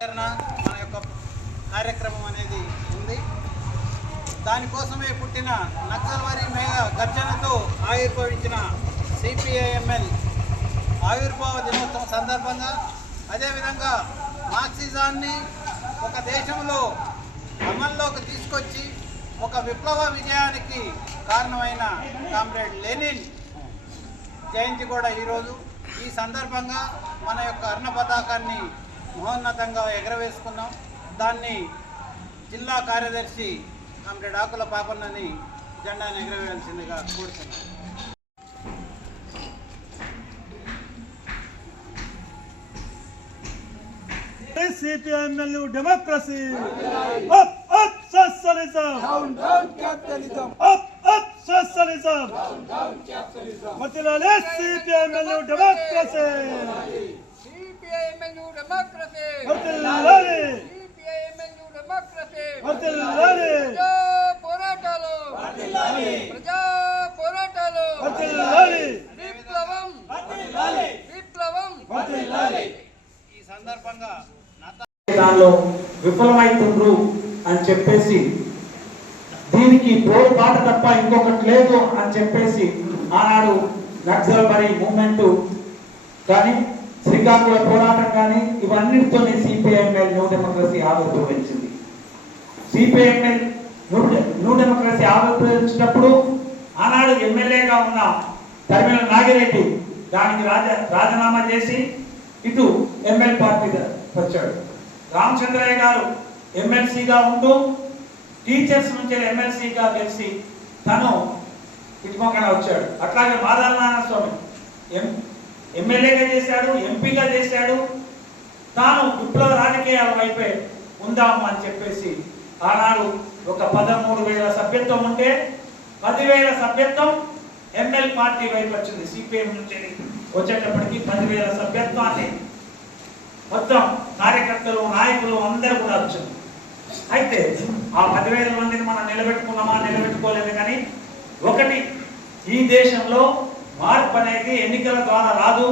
మన యొక్క కార్యక్రమం అనేది ఉంది. దానికోసమే పుట్టిన నక్సల్వారీ మేఘ గర్జనతో ఆవిర్భవించిన సిపిఐఎంఎల్ ఆవిర్భావ దినోత్సవం సందర్భంగా, అదేవిధంగా మార్క్సిజాన్ని ఒక దేశంలో అమల్లోకి తీసుకొచ్చి ఒక విప్లవ విజయానికి కారణమైన కామ్రేడ్ లెనిన్ జయంతి కూడా ఈరోజు. ఈ సందర్భంగా మన యొక్క అర్ణ పతాకాన్ని మహోన్నతంగా ఎగరవేసుకున్నాం. దాన్ని జిల్లా కార్యదర్శి కామ్రేడ్ ఆకుల పాపన్నని జెండాను ఎగరవేయాల్సిందిగా కోరుతున్నాం. CPIML democracy, up up socialism, down down capitalism, up up socialism, down down capitalism. Matilale CPIML democracy, CPIML democracy, Matilale, CPIML democracy, Matilale, పోరాటాలు పోరాటాలు Matilale, విప్లవం ఈ సందర్భంగా దానిలో విఫలమైతుండ్రు అని చెప్పేసి, దీనికి తోడుబాట తప్ప ఇంకొకటి లేదు అని చెప్పేసి ఆనాడు నక్సల్బరీ మూవ్మెంట్ కానీ, శ్రీకాకుళ పోరాటం కానీ, ఇవన్నిటితోనే సిపిఐఎంఎల్ న్యూ డెమోక్రసీ ఆవిర్భవించింది. సిపిఐఎంఎల్ న్యూ డెమోక్రసీ ఆవిర్భవించినప్పుడు ఆనాడు ఎమ్మెల్యేగా ఉన్న తరిమిల నాగిరెడ్డి దానికి రాజీనామా చేసి ఇటు ఎంఎల్ పార్టీ వచ్చాడు. రామచంద్రయ్య గారు ఎమ్మెల్సీగా ఉంటూ టీచర్స్ నుంచి ఎమ్మెల్సీగా గెలిచి తను ఇటుపక్కన వచ్చాడు. అట్లాగే మాదాల నారాయణస్వామి ఎమ్మెల్యేగా చేశాడు, ఎంపీగా చేశాడు. తాను విప్లవ రాజకీయాల వైపే ఉందాము అని చెప్పేసి ఆనాడు ఒక 13,000 సభ్యత్వం ఉంటే 10,000 సభ్యత్వం ఎంఎల్ పార్టీ వైపు వచ్చింది. సిపిఎం నుంచి వచ్చేటప్పటికి 10,000 సభ్యత్వాన్ని మొత్తం కార్యకర్తలు, నాయకులు అందరూ కూడా వచ్చారు. అయితే ఆ 10,000 మందిని మనం నిలబెట్టుకున్నామా నిలబెట్టుకోలేదు. కానీ ఒకటి, ఈ దేశంలో మార్పు అనేది ఎన్నికల ద్వారా రాదు.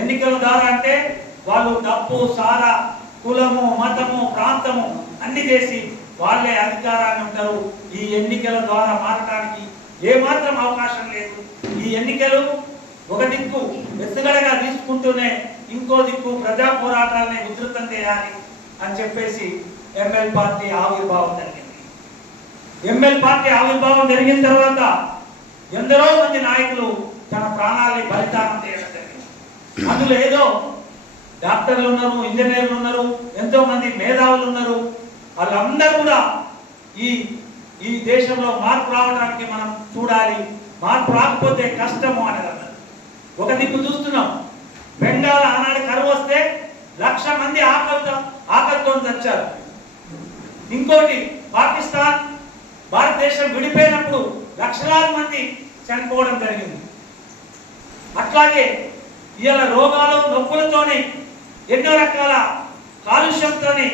ఎన్నికల ద్వారా అంటే వాళ్ళు డబ్బు, సారా, కులము, మతము, ప్రాంతము అన్ని చేసి వాళ్ళే అధికారాన్ని ఉంటారు. ఈ ఎన్నికల ద్వారా మారడానికి ఏమాత్రం అవకాశం లేదు. ఈ ఎన్నికలు ఒక దిక్కు ఎత్తుగడగా తీసుకుంటూనే ఇంకో దిక్కు ప్రజా పోరాటాలని విస్తృతం చేయాలి అని చెప్పేసి ఎంఎల్ పార్టీ ఆవిర్భావం జరిగింది. ఎంఎల్ పార్టీ ఆవిర్భావం జరిగిన తర్వాత ఎందరో మంది నాయకులు తన ప్రాణాలని బలిదానం చేయడం జరిగింది. అందులో ఏదో డాక్టర్లు ఉన్నారు, ఇంజనీర్లు ఉన్నారు, ఎంతో మంది మేధావులు ఉన్నారు. వాళ్ళందరూ కూడా ఈ దేశంలో మార్పు రావడానికి మనం చూడాలి, మార్పు రాకపోతే కష్టము అనేది అన్నారు. ఒక దిక్కు చూస్తున్నాం, బెంగాల్ ఆనాడు కరువు వస్తే 1,00,000 మంది ఆకలితో చచ్చారు. ఇంకోటి, పాకిస్తాన్ భారతదేశం విడిపోయినప్పుడు లక్షలాది మంది చనిపోవడం జరిగింది. అట్లాగే ఇవాళ రోగాలు, నొప్పులతోని, ఎన్నో రకాల కాలుష్యంతోని